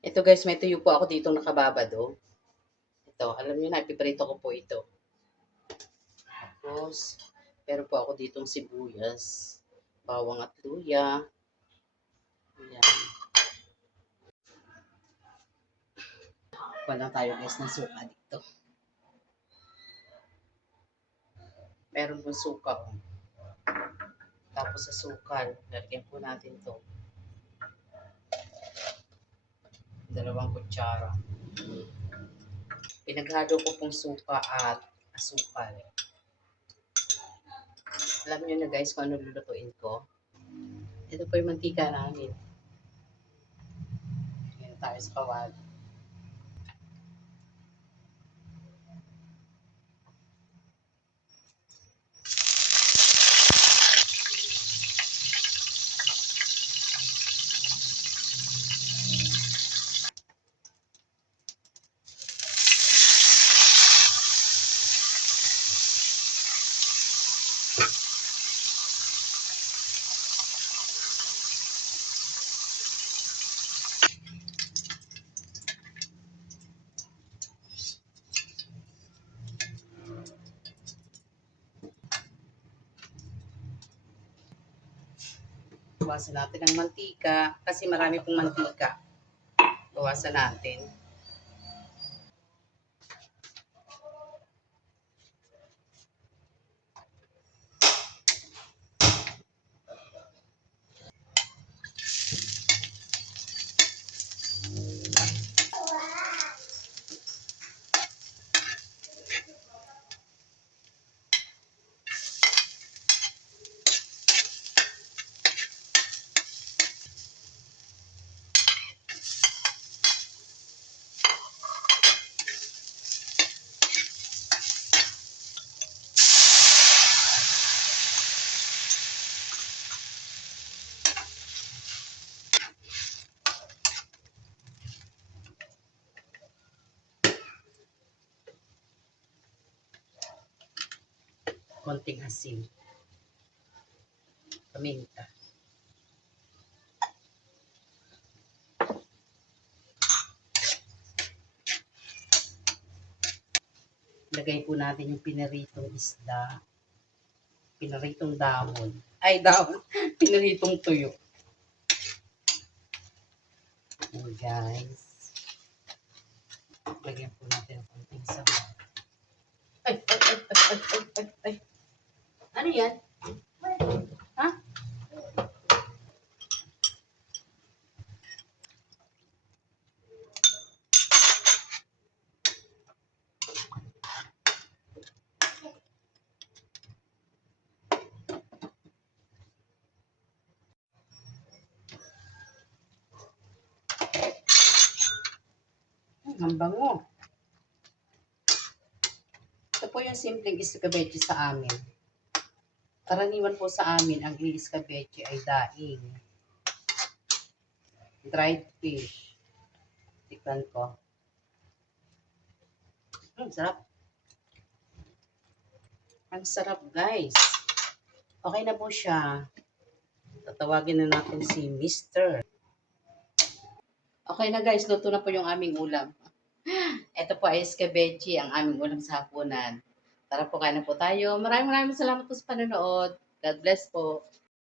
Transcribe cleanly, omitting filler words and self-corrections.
Ito guys, may tuyo po ako dito nakababado. Ito, alam niyo na, piprito ko po ito. Tapos, meron po ako ditong sibuyas, bawang at luya. Ayan. Kuha lang tayo guys ng suka dito. Meron pong suka. Oh. Tapos sa sukal, lalagyan po natin to. 2 kutsara. Pinaghalo ko pong suka at asukal. Alam niyo na guys kung ano lulutuin ko. Ito po yung mantika namin. Ayan tayo sa kawali. Bawasan natin ang mantika kasi marami pong mantika. Bawasan natin. Konting asin. Paminta. Lagay po natin yung pinaritong isda. Pinaritong dahon. Ay, dahon. Pinaritong tuyo. Oh, guys. Lagyan po natin ng konting sabaw. Ay, ay, ay, ay, ay, ay, ay, ay. Ano yan? Ha? Ang bango. Ito po yung simpleng iskabeche sa amin. Karaniwan po sa amin, ang iskabeche ay daing. Dried fish. Tikman ko. Sarap. Ang sarap, guys. Okay na po siya. Tatawagin na natin si Mr. Okay na guys, luto na po yung aming ulam. Ito po ay escabeche, ang aming ulam sa hapunan. Tara po, kain na po tayo. Maraming salamat po sa panonood. God bless po.